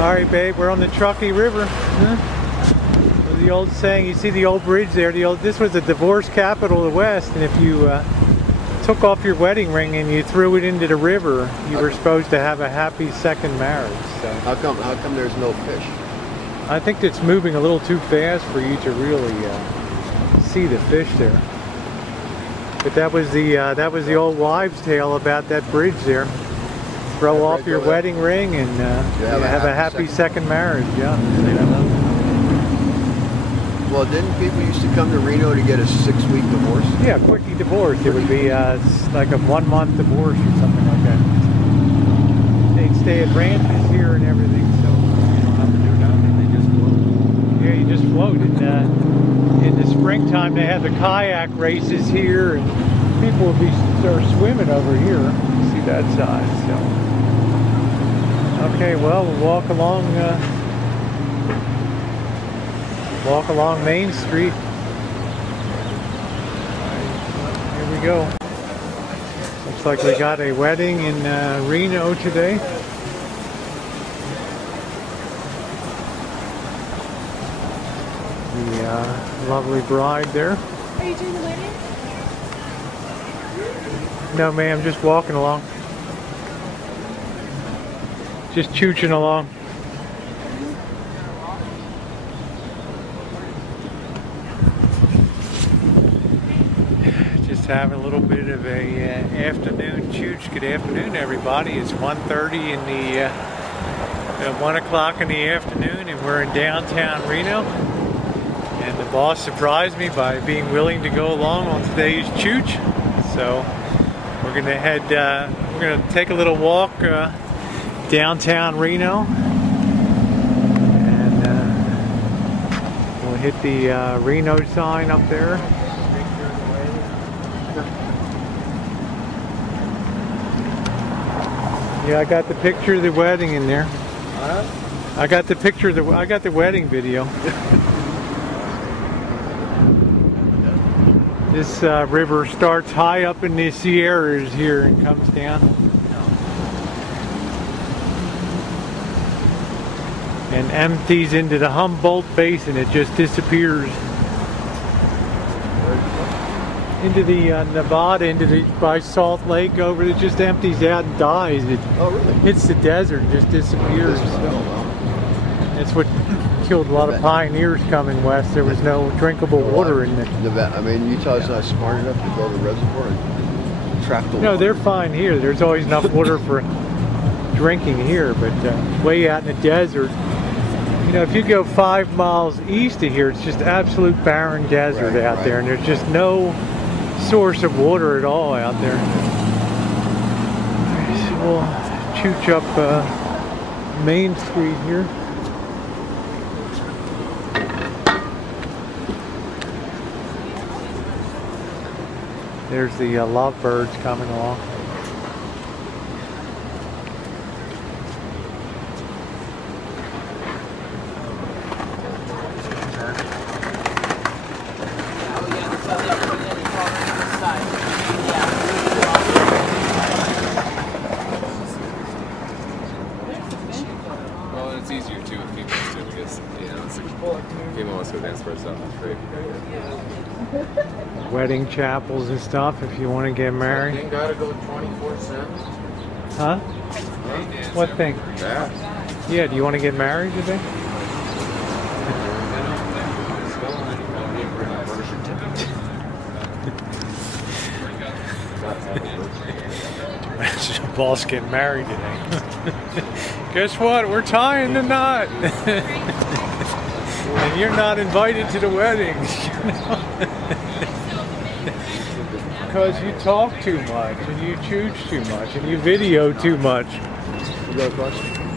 Alright babe, we're on the Truckee River. Huh? The old saying, you see the old bridge there, this was the divorce capital of the West, and if you took off your wedding ring and you threw it into the river, you were supposed to have a happy second marriage. So. How come there's no fish? I think it's moving a little too fast for you to really see the fish there. But that was the old wives' tale about that bridge there. Throw off your wedding ring and have a happy second marriage. Yeah. Well, didn't people used to come to Reno to get a 6-week divorce? Yeah, quickie divorce. It would be like a 1-month divorce or something like that. They'd stay at ranches here and everything, so you don't have to do nothing. They just float. Yeah, you just float. And in the springtime, they have the kayak races here, and people would start swimming over here. You see that side, so. Okay, well, we'll walk along Main Street. Here we go. Looks like we got a wedding in Reno today. The lovely bride there. Are you doing the wedding? No, ma'am, just walking along. Just chooching along. Just having a little bit of a afternoon chooch. Good afternoon, everybody. It's 1:30 in the 1 o'clock in the afternoon, and we're in downtown Reno. And the boss surprised me by being willing to go along on today's chooch. So we're gonna head. We're gonna take a little walk. Downtown Reno, and we'll hit the Reno sign up there. Yeah, I got the picture of the wedding in there. I got the picture of I got the wedding video. This river starts high up in the Sierras here and comes down. And empties into the Humboldt Basin. It just disappears into the Nevada, by Salt Lake over. It just empties out and dies. It hits the desert, just disappears. That's what killed a lot of pioneers coming west. There was no drinkable water in it. I mean, Utah's not smart enough to build a reservoir and trap the water. No, they're fine here. There's always enough water for drinking here, but way out in the desert. You know, if you go 5 miles east of here, it's just absolute barren desert out there, and there's just no source of water at all out there. So we'll chooch up Main Street here. There's the lovebirds coming along. It's easier too with females too, because you know it's like female wants to go dance for herself. It's great. Wedding chapels and stuff if you want to get married. You gotta go 24/7. Huh? What thing? Yeah. Yeah. Do you want to get married today? Imagine a boss getting married today. Guess what? We're tying the knot. And you're not invited to the wedding. Because you talk too much, and you chooch too much, and you video too much. You got a question?